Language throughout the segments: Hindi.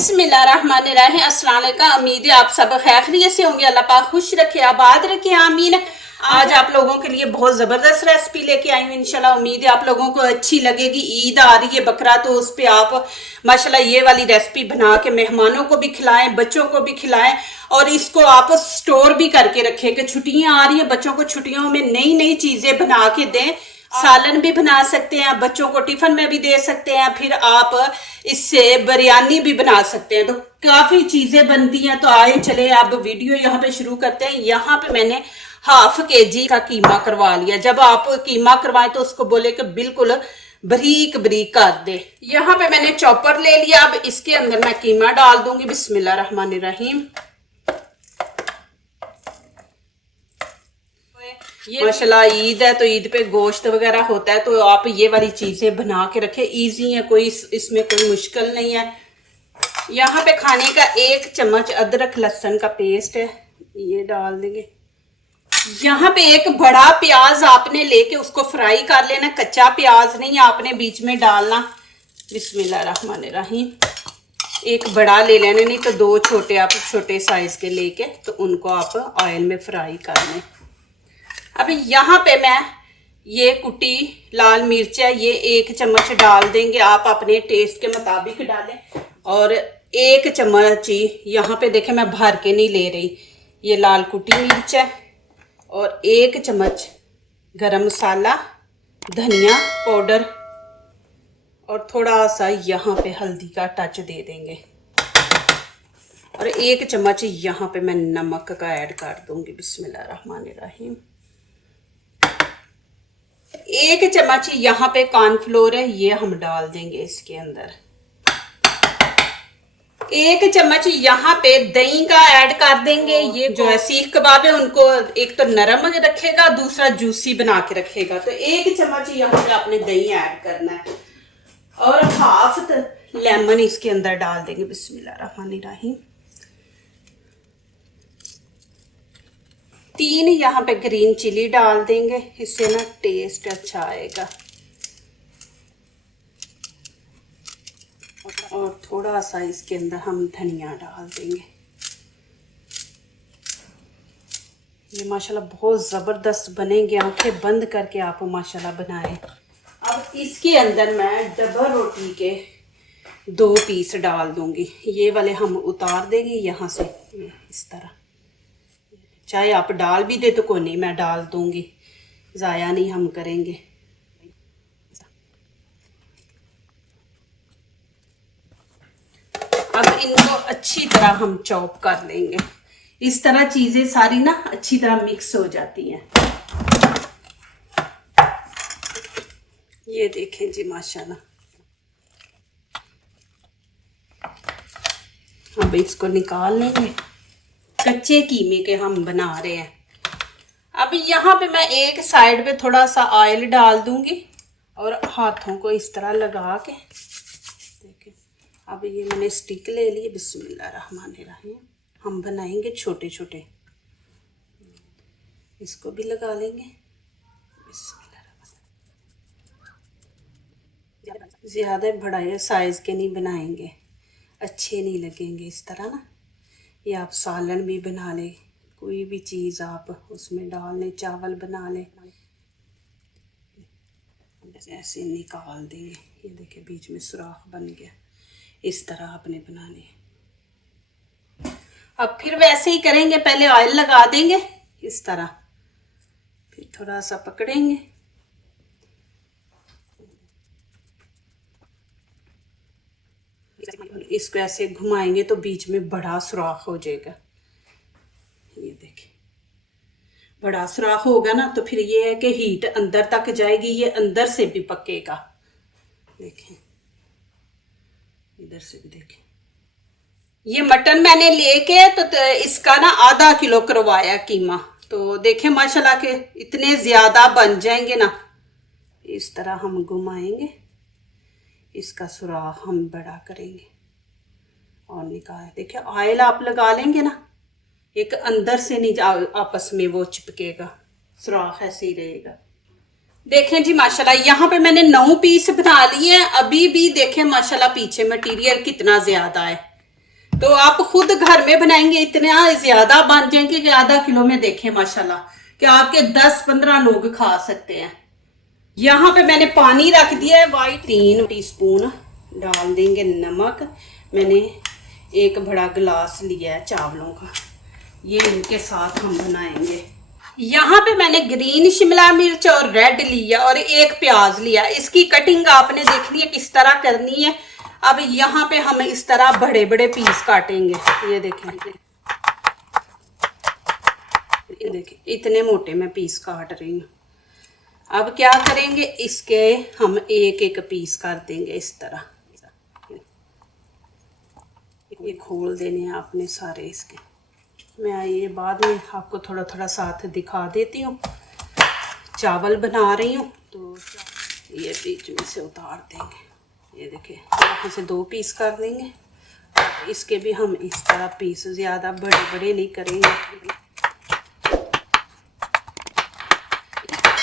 बिस्मिल्लाहिर्रहमानिर्रहीम। अस्सलाम वालेकुम। उम्मीद है आप सब खैरियत से होंगे। अल्लाह पाक खुश रखे, आबाद रखे, आमीन। आज आप लोगों के लिए बहुत ज़बरदस्त रेसिपी लेके आई हूँ। इंशाल्लाह उम्मीद है आप लोगों को अच्छी लगेगी। ईद आ रही है बकरा, तो उस पे आप माशाल्लाह ये वाली रेसिपी बना के मेहमानों को भी खिलाएं, बच्चों को भी खिलाएं, और इसको आप स्टोर भी करके रखें कि छुट्टियां आ रही है, बच्चों को छुट्टियों में नई नई चीज़ें बना के दें। सालन भी बना सकते हैं, बच्चों को टिफिन में भी दे सकते हैं, फिर आप इससे बिरयानी भी बना सकते हैं। तो काफ़ी चीज़ें बनती हैं। तो आए चले अब वीडियो यहाँ पे शुरू करते हैं। यहाँ पे मैंने ½ kg का कीमा करवा लिया। जब आप कीमा करवाएं तो उसको बोले कि बिल्कुल बारीक बारीक कर दे। यहाँ पे मैंने चॉपर ले लिया। अब इसके अंदर मैं कीमा डाल दूंगी। बिस्मिल्लाहिर्रहमानिर्रहीम। माशाल्लाह ईद है तो ईद पे गोश्त वगैरह होता है, तो आप ये वाली चीजें बना के रखें। इजी है, कोई इसमें कोई मुश्किल नहीं है। यहाँ पे खाने का 1 चम्मच अदरक लहसुन का पेस्ट है, ये डाल देंगे। यहाँ पे एक बड़ा प्याज आपने लेके उसको फ्राई कर लेना, कच्चा प्याज नहीं आपने बीच में डालना। बिस्मिल्लाहिर्रहमानिर्रहीम। एक बड़ा ले लेना, नहीं तो 2 छोटे आप छोटे साइज के लेके तो उनको आप ऑयल में फ्राई कर लें। अब यहाँ पे मैं ये कुटी लाल मिर्च है, ये 1 चम्मच डाल देंगे। आप अपने टेस्ट के मुताबिक डालें। और 1 चम्मच ही यहाँ पे देखें, मैं भर के नहीं ले रही, ये लाल कुटी मिर्च है। और 1 चम्मच गरम मसाला, धनिया पाउडर, और थोड़ा सा यहाँ पे हल्दी का टच दे देंगे। और 1 चम्मच यहाँ पे मैं नमक का ऐड कर दूंगी। बिस्मिल्लाहिर्रहमानिर्रहीम। 1 चम्मच यहाँ पे कॉर्नफ्लोर है, ये हम डाल देंगे इसके अंदर। 1 चम्मच यहाँ पे दही का ऐड कर देंगे। ये जो है सीख कबाब है, उनको एक तो नरम रखेगा, दूसरा जूसी बना के रखेगा। तो 1 चम्मच यहाँ पे आपने दही ऐड करना है। और ½ लेमन इसके अंदर डाल देंगे। बिस्मिल्लाहिर्रहमानिर्रहीम। 3 यहाँ पे ग्रीन चिली डाल देंगे, इससे ना टेस्ट अच्छा आएगा। और थोड़ा सा इसके अंदर हम धनिया डाल देंगे। ये माशाल्लाह बहुत ज़बरदस्त बनेंगे। आंखें बंद करके आप माशाल्लाह बनाएं। अब इसके अंदर मैं डबल रोटी के 2 पीस डाल दूंगी। ये वाले हम उतार देंगे यहाँ से, इस तरह। चाहे आप डाल भी दे तो कोई नहीं, मैं डाल दूंगी, ज़ाया नहीं हम करेंगे। अब इनको अच्छी तरह हम चॉप कर लेंगे। इस तरह चीज़ें सारी ना अच्छी तरह मिक्स हो जाती हैं। ये देखें जी माशाल्लाह। अब इसको निकाल लेंगे। कच्चे कीमे के हम बना रहे हैं। अब यहाँ पे मैं एक साइड पे थोड़ा सा ऑयल डाल दूंगी और हाथों को इस तरह लगा के देखिए। अब ये मैंने स्टिक ले ली। बिस्मिल्लाहिर्रहमानिर्रहीम। हम बनाएंगे छोटे छोटे, इसको भी लगा लेंगे। ज़्यादा बड़े साइज़ के नहीं बनाएंगे, अच्छे नहीं लगेंगे इस तरह ना। ये आप सालन भी बना लें, कोई भी चीज़ आप उसमें डाल लें, चावल बना लें। ऐसे निकाल देंगे। ये देखिए बीच में सुराख बन गया। इस तरह आपने बनाने। अब फिर वैसे ही करेंगे, पहले ऑयल लगा देंगे इस तरह, फिर थोड़ा सा पकड़ेंगे, इसको ऐसे घुमाएंगे तो बीच में बड़ा सुराख हो जाएगा। ये देखिए बड़ा सुराख होगा ना, तो फिर ये है कि हीट अंदर तक जाएगी, ये अंदर से भी पकेगा। देखें इधर से भी देखें। ये मटन मैंने लेके तो इसका ना ½ किलो करवाया कीमा। तो देखें माशाल्लाह के इतने ज़्यादा बन जाएंगे ना। इस तरह हम घुमाएंगे, इसका सुराख हम बड़ा करेंगे और निकाल। देखिए ऑयल आप लगा लेंगे ना, एक अंदर से नहीं आपस में वो चिपकेगा, सुराख ऐसे ही रहेगा। देखें जी माशाल्लाह यहाँ पे मैंने 9 पीस बना लिए हैं। अभी भी देखें माशाल्लाह पीछे मटेरियल कितना ज्यादा है। तो आप खुद घर में बनाएंगे इतना ज्यादा बन जाएंगे कि आधा किलो में देखें माशाल्लाह कि आपके 10-15 लोग खा सकते हैं। यहाँ पे मैंने पानी रख दिया है वाइट। 3 टीस्पून डाल देंगे नमक। मैंने एक बड़ा गिलास लिया है चावलों का, ये इनके साथ हम बनाएंगे। यहाँ पे मैंने ग्रीन शिमला मिर्च और रेड लिया और एक प्याज लिया। इसकी कटिंग आपने देखनी है किस तरह करनी है। अब यहाँ पे हम इस तरह बड़े बड़े पीस काटेंगे। ये देखें, ये देखिए इतने मोटे मैं पीस काट रही हूँ। अब क्या करेंगे, इसके हम एक एक पीस कर देंगे इस तरह। ये खोल देने हैं आपने सारे इसके। मैं ये बाद में आपको थोड़ा थोड़ा साथ दिखा देती हूँ। चावल बना रही हूँ तो ये बीच में से उतार देंगे। ये देखिए यहाँ से 2 पीस कर देंगे। इसके भी हम इस तरह पीस ज़्यादा बड़े बड़े नहीं करेंगे।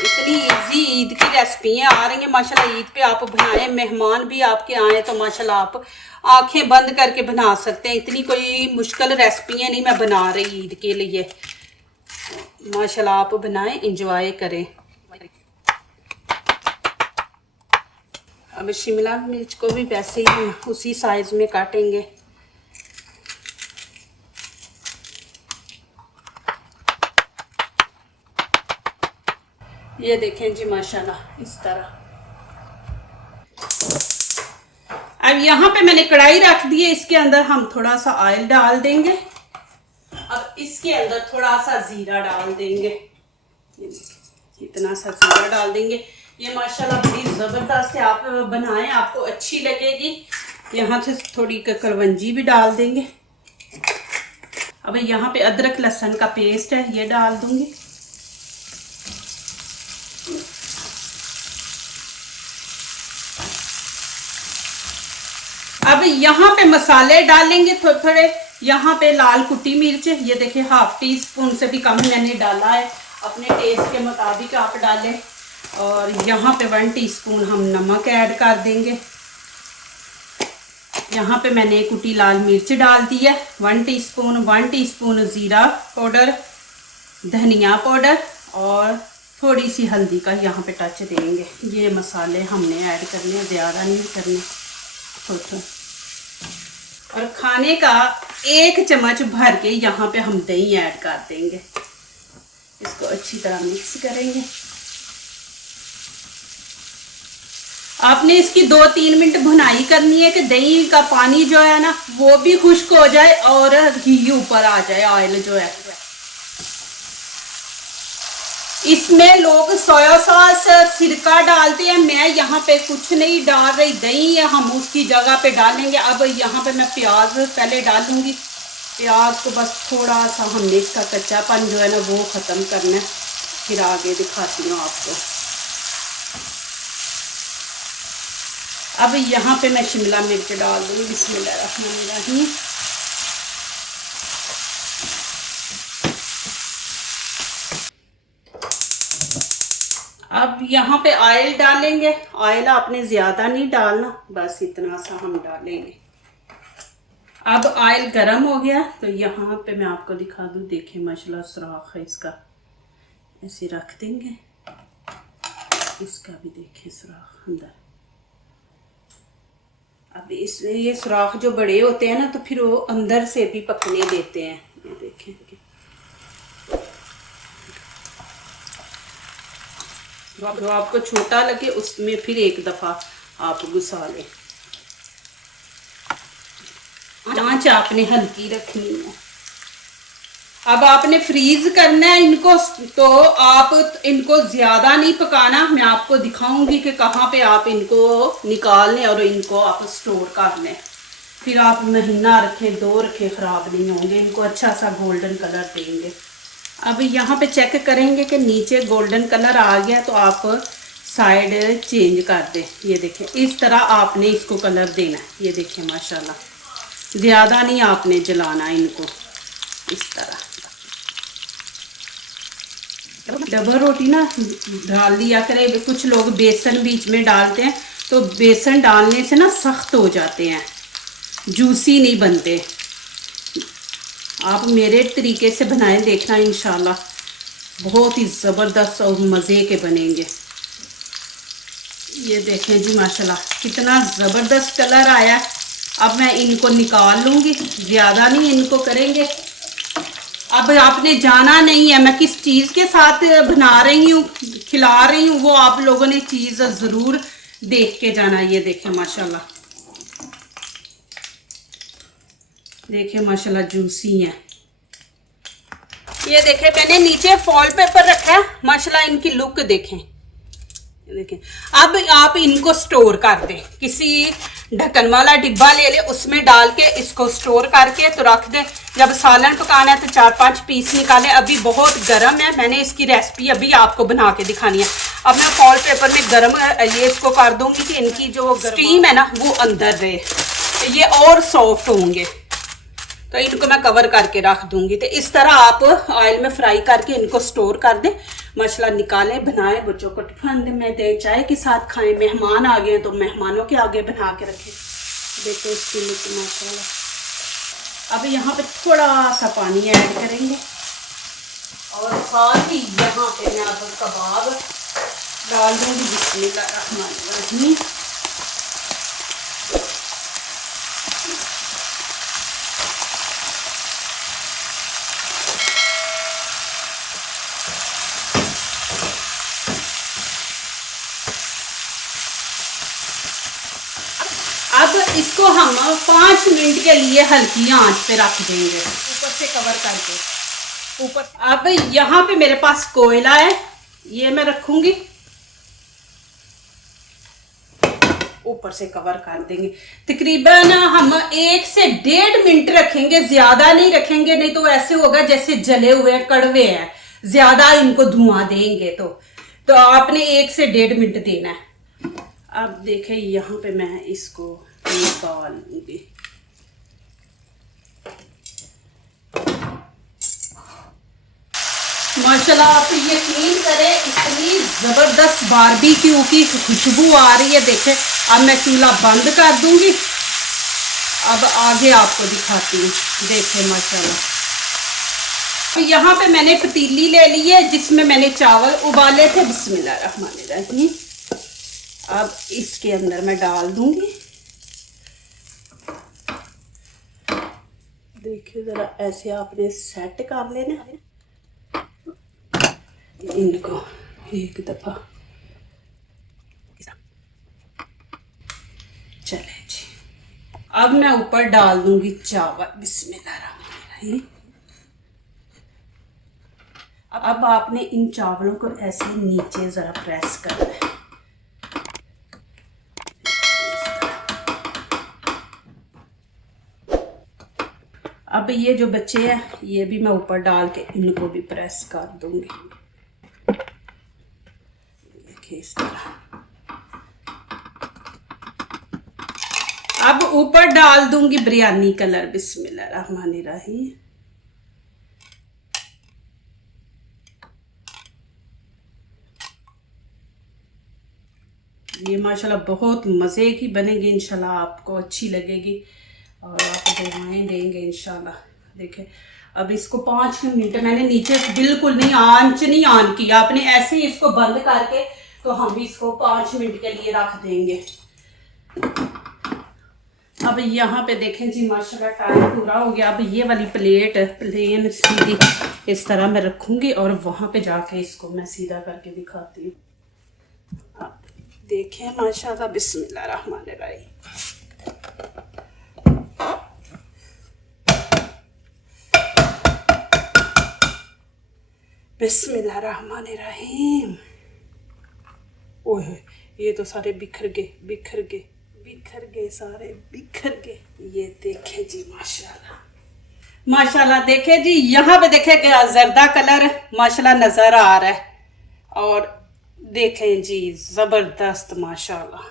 इतनी इजी ईद की रेसिपियाँ आ रही हैं माशाल्लाह। ईद पे आप बनाएं, मेहमान भी आपके आए तो माशाल्लाह आप आंखें बंद करके बना सकते हैं। इतनी कोई मुश्किल रेसिपियाँ नहीं मैं बना रही ईद के लिए। माशाल्लाह आप बनाएं, इंजॉय करें। अब शिमला मिर्च को भी वैसे ही हम उसी साइज में काटेंगे। ये देखें जी माशाल्लाह इस तरह। अब यहाँ पे मैंने कढ़ाई रख दी है, इसके अंदर हम थोड़ा सा ऑयल डाल देंगे। अब इसके अंदर थोड़ा सा जीरा डाल देंगे। इतना सा जीरा डाल देंगे। ये माशाल्लाह बड़ी ज़बरदस्त है, आप बनाएं आपको अच्छी लगेगी। यहाँ से थोड़ी कलवंजी भी डाल देंगे। अब यहाँ पे अदरक लहसुन का पेस्ट है, ये डाल दूंगी। अब यहाँ पे मसाले डालेंगे थोड़े थोड़े। यहाँ पे लाल कुटी मिर्च, ये देखिए 1/2 टीस्पून से भी कम मैंने डाला है। अपने टेस्ट के मुताबिक आप डालें। और यहाँ पे 1 टीस्पून हम नमक ऐड कर देंगे। यहाँ पे मैंने कुटी लाल मिर्च डाल दी है 1 टीस्पून ज़ीरा पाउडर, धनिया पाउडर और थोड़ी सी हल्दी का यहाँ पे टच देंगे। ये मसाले हमने ऐड करने, ज़्यादा नहीं करने, थोड़ा। और खाने का 1 चम्मच भर के यहाँ पे हम दही ऐड कर देंगे। इसको अच्छी तरह मिक्स करेंगे। आपने इसकी 2-3 मिनट भुनाई करनी है कि दही का पानी जो है ना वो भी खुश्क हो जाए और घी ऊपर आ जाए, ऑयल जो है। इसमें लोग सोया सॉस सिरका डालते हैं, मैं यहाँ पे कुछ नहीं डाल रही। दही है हम उसकी जगह पे डालेंगे। अब यहाँ पे मैं प्याज पहले डालूंगी। प्याज को बस थोड़ा सा हमने इसका कच्चापन जो है ना वो ख़त्म करना है, फिर आगे दिखाती हूँ आपको। अब यहाँ पे मैं शिमला मिर्च डाल दूँगी। बिस्मिल्लाहिर्रहमानिर्रहीम। अब यहाँ पे ऑयल डालेंगे। ऑयल आपने ज़्यादा नहीं डालना, बस इतना सा हम डालेंगे। अब ऑयल गर्म हो गया तो यहाँ पे मैं आपको दिखा दूँ। देखिए माशाल्लाह सुराख है इसका, ऐसे रख देंगे। इसका भी देखिए सुराख अंदर। अब इसमें ये सुराख जो बड़े होते हैं ना तो फिर वो अंदर से भी पकने देते हैं। ये देखें, जो आपको छोटा लगे उसमें फिर एक दफ़ा आप घुसा लें। आंच आपने हल्की रखनी है। अब आपने फ्रीज करना है इनको, तो आप इनको ज़्यादा नहीं पकाना। मैं आपको दिखाऊंगी कि कहाँ पे आप इनको निकाल लें और इनको आप स्टोर कर लें। फिर आप महीना रखें, 2 रखें, ख़राब नहीं होंगे। इनको अच्छा सा गोल्डन कलर देंगे। अब यहाँ पे चेक करेंगे कि नीचे गोल्डन कलर आ गया तो आप साइड चेंज कर दें। ये देखें इस तरह आपने इसको कलर देना है। ये देखें माशाल्लाह, ज़्यादा नहीं आपने जलाना इनको, इस तरह। डबल रोटी ना डाल दिया करें। कुछ लोग बेसन बीच में डालते हैं तो बेसन डालने से ना सख्त हो जाते हैं, जूसी नहीं बनते। आप मेरे तरीके से बनाएं, देखना इंशाल्लाह बहुत ही ज़बरदस्त और मज़े के बनेंगे। ये देखें जी माशाल्लाह कितना ज़बरदस्त कलर आया है। अब मैं इनको निकाल लूँगी, ज़्यादा नहीं इनको करेंगे। अब आपने जाना नहीं है मैं किस चीज़ के साथ बना रही हूँ, खिला रही हूँ, वो आप लोगों ने चीज़ ज़रूर देख के जाना। ये देखें माशाल्लाह, देखें माशाल्लाह जूसी है। ये देखें मैंने नीचे फॉल पेपर रखा है, माशाल्लाह इनकी लुक देखें। देखें अब आप इनको स्टोर कर दें, किसी ढक्कन वाला डिब्बा ले ले, उसमें डाल के इसको स्टोर करके तो रख दें। जब सालन पकाना है तो 4-5 पीस निकालें। अभी बहुत गर्म है, मैंने इसकी रेसिपी अभी आपको बना के दिखानी है। अब मैं फॉल पेपर में गर्म ये इसको कर दूंगी कि इनकी जो स्टीम है ना वो अंदर रहे, तो ये और सॉफ्ट होंगे। तो इनको मैं कवर करके रख दूंगी। तो इस तरह आप ऑयल में फ्राई करके इनको स्टोर कर दें। माशाल्लाह निकालें, बनाएं, बच्चों को टिफिन में दें, चाय के साथ खाएं। मेहमान आ गए तो मेहमानों के आगे बना के रखें। देखो इसकी लुक माशाल्लाह। अब यहाँ पे थोड़ा सा पानी ऐड करेंगे और साथ ही यहाँ पे मैं अब कबाब डाल दूंगी। बिस्मिल्लाहिर्रहमानिर्रहीम। अब इसको हम 5 मिनट के लिए हल्की आंच पे रख देंगे, ऊपर से कवर करके। अब यहाँ पे मेरे पास कोयला है, ये मैं रखूंगी, ऊपर से कवर कर देंगे। तकरीबन हम 1 से 1.5 मिनट रखेंगे, ज्यादा नहीं रखेंगे, नहीं तो ऐसे होगा जैसे जले हुए कड़वे हैं। ज्यादा इनको धुआं देंगे तो आपने 1 से 1.5 मिनट देना है। अब देखें यहाँ पे मैं इसको निकाल लूंगी। माशाल्लाह आप यकीन करें इतनी जबरदस्त बारबेक्यू की खुशबू आ रही है। देखें अब मैं चूल्हा बंद कर दूंगी। अब आगे आपको दिखाती हूँ। देखें माशाल्लाह। यहाँ पे मैंने पतीली ले ली है जिसमें मैंने चावल उबाले थे। बिस्मिल्लाहिर्रहमानिर्रहीम। अब इसके अंदर मैं डाल दूंगी। देखिए जरा ऐसे आपने सेट कर लेना इनको एक दफा। चले जी, अब मैं ऊपर डाल दूंगी चावल। बिस्मिल्लाहिर्रहमानिर्रहीम। अब आपने इन चावलों को ऐसे नीचे जरा प्रेस करना है। अब ये जो बच्चे हैं ये भी मैं ऊपर डाल के इनको भी प्रेस कर दूंगी। देखिए इस तरह। अब ऊपर डाल दूंगी बिरयानी कलर। बिस्मिल्लाहिर्रहमानिर्रहीम। ये माशाल्लाह बहुत मज़े की बनेगी, इंशाल्लाह आपको अच्छी लगेगी और आप दुआएं देंगे इंशाल्लाह। देखें अब इसको 5 मिनट मैंने नीचे बिल्कुल नहीं आंच नहीं ऑन किया, आपने ऐसे ही इसको बंद करके तो हम इसको 5 मिनट के लिए रख देंगे। अब यहाँ पे देखें जी माशाल्लाह टाइम पूरा हो गया। अब ये वाली प्लेट प्लेन सीधी इस तरह मैं रखूंगी और वहां पे जाके इसको मैं सीधा करके दिखाती हूँ। देखें माशाल्लाह। बिस्मिल्लाहिर्रहमानिर्रहीम। बिस्मिल्लाहिर्रहमानिर्रहीम। ओह ये तो सारे बिखर गए सारे बिखर गए। ये देखें जी माशाल्लाह माशाल्लाह। देखें जी यहाँ पे देखें जर्दा कलर माशाल्लाह नजर आ रहा है और देखें जी जबरदस्त माशाल्लाह।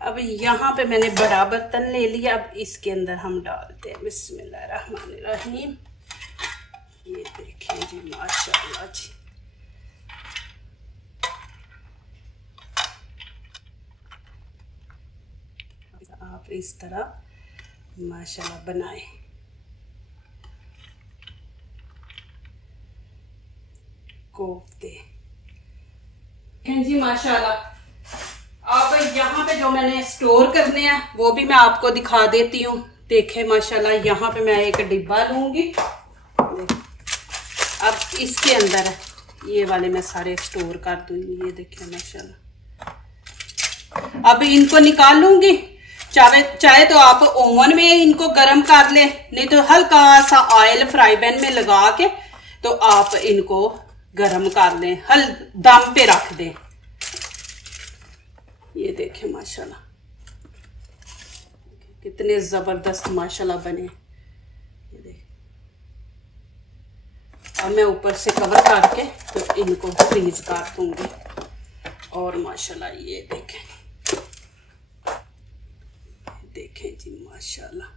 अब यहाँ पे मैंने बड़ा बर्तन ले लिया। अब इसके अंदर हम डालते हैं। बिस्मिल्लाहिर्रहमानिर्रहीम। ये देखें जी माशाल्लाह जी। आप इस तरह माशाल्लाह बनाए। कोफ्ते हैं जी माशाल्लाह। अब यहाँ पे जो मैंने स्टोर करने हैं वो भी मैं आपको दिखा देती हूँ। देखें माशाल्लाह, यहाँ पे मैं एक डिब्बा लूँगी। अब इसके अंदर ये वाले मैं सारे स्टोर कर दूँगी। ये देखें माशाल्लाह। अब इनको निकाल लूँगी। चाहे तो आप ओवन में इनको गर्म कर ले, नहीं तो हल्का सा ऑयल फ्राई पैन में लगा के तो आप इनको गरम कर लें, दम पे रख दें। ये देखें माशाल्लाह कितने जबरदस्त माशाल्लाह बने। ये देख, अब मैं ऊपर से कवर करके तो इनको फ्रीज कर दूंगी। और माशाल्लाह ये देखें, देखें जी माशाल्लाह,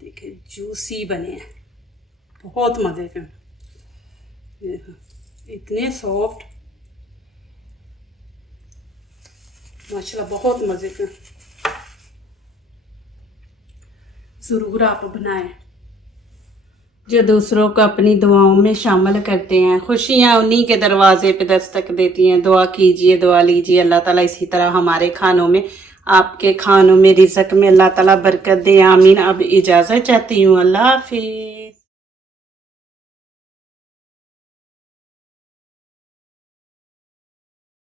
देखें जूसी बने हैं, बहुत मजे के, इतने सॉफ्ट माशाल्लाह, बहुत मजे के। जरूर आप बनाएं। जो दूसरों को अपनी दुआओं में शामिल करते हैं, खुशियां उन्हीं के दरवाजे पे दस्तक देती हैं। दुआ कीजिए, दुआ लीजिए, अल्लाह ताला इसी तरह हमारे खानों में, आपके खानों में, रिज़्क में अल्लाह ताला बरकत दे। आमीन। अब इजाज़त चाहती हूँ, अल्लाह हाफिज़।